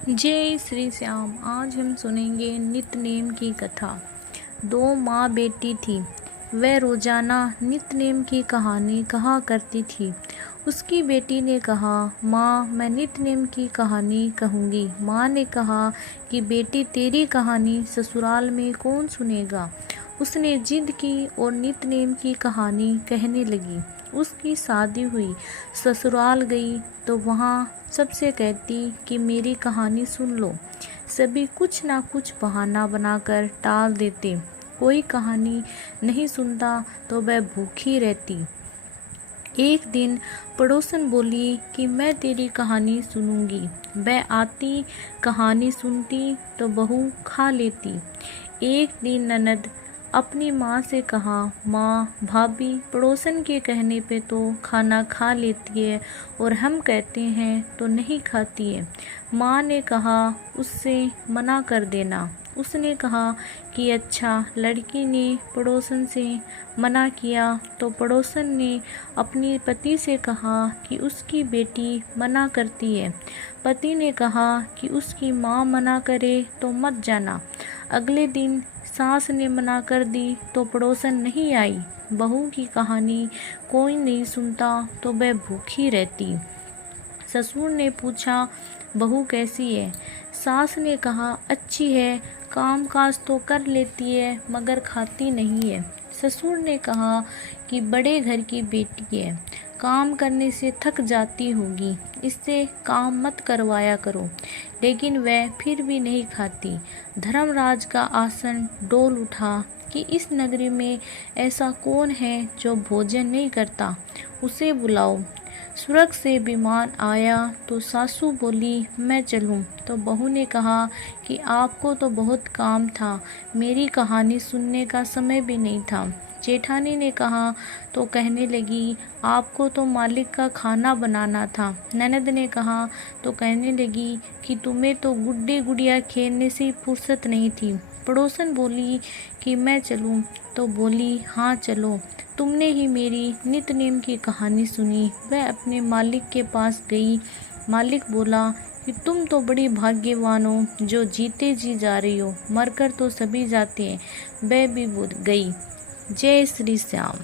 जय श्री श्याम। आज हम सुनेंगे नित्यनेम की कथा। दो माँ बेटी थी। वह रोजाना नित्यनेम की कहानी कहा करती थी। उसकी बेटी ने कहा, माँ मैं नित्यनेम की कहानी कहूँगी। माँ ने कहा कि बेटी तेरी कहानी ससुराल में कौन सुनेगा। उसने जिद की और नित्यनेम की कहानी कहने लगी। उसकी शादी हुई, ससुराल गई तो वहाँ सबसे कहती कि मेरी कहानी सुन लो। सभी कुछ ना कुछ बहाना बनाकर टाल देते। कोई कहानी नहीं सुनता तो वह भूखी रहती। एक दिन पड़ोसन बोली कि मैं तेरी कहानी सुनूंगी। वह आती, कहानी सुनती तो बहू खा लेती। एक दिन ननद अपनी माँ से कहा, माँ भाभी पड़ोसन के कहने पे तो खाना खा लेती है और हम कहते हैं तो नहीं खाती है। माँ ने कहा उससे मना कर देना। उसने कहा कि अच्छा। लड़की ने पड़ोसन से मना किया तो पड़ोसन ने अपने पति से कहा कि उसकी बेटी मना करती है। पति ने कहा कि उसकी माँ मना करे तो मत जाना। अगले दिन सास ने मना कर दी तो पड़ोसन नहीं आई। बहू की कहानी कोई नहीं सुनता तो वह भूखी रहती। ससुर ने पूछा, बहू कैसी है? सास ने कहा, अच्छी है, काम काज तो कर लेती है मगर खाती नहीं है। ससुर ने कहा कि बड़े घर की बेटी है, काम करने से थक जाती होगी, इससे काम मत करवाया करो। लेकिन वह फिर भी नहीं खाती। धर्मराज का आसन डोल उठा कि इस नगरी में ऐसा कौन है जो भोजन नहीं करता, उसे बुलाओ। स्वर्ग से विमान आया तो सासू बोली, मैं चलूं। तो बहू ने कहा कि आपको तो बहुत काम था, मेरी कहानी सुनने का समय भी नहीं था। जेठानी ने कहा तो कहने लगी, आपको तो मालिक का खाना बनाना था। ननद ने कहा तो कहने लगी कि तुम्हें तो गुड्डे गुड़िया खेलने से फुर्सत नहीं थी। पड़ोसन बोली कि मैं चलूं तो बोली, हाँ चलो। तुमने ही मेरी नित्यनेम की कहानी सुनी। वह अपने मालिक के पास गई। मालिक बोला कि तुम तो बड़ी भाग्यवान हो जो जीते जी जा रही हो, मरकर तो सभी जाते हैं। वह भी गई। जय श्री श्याम।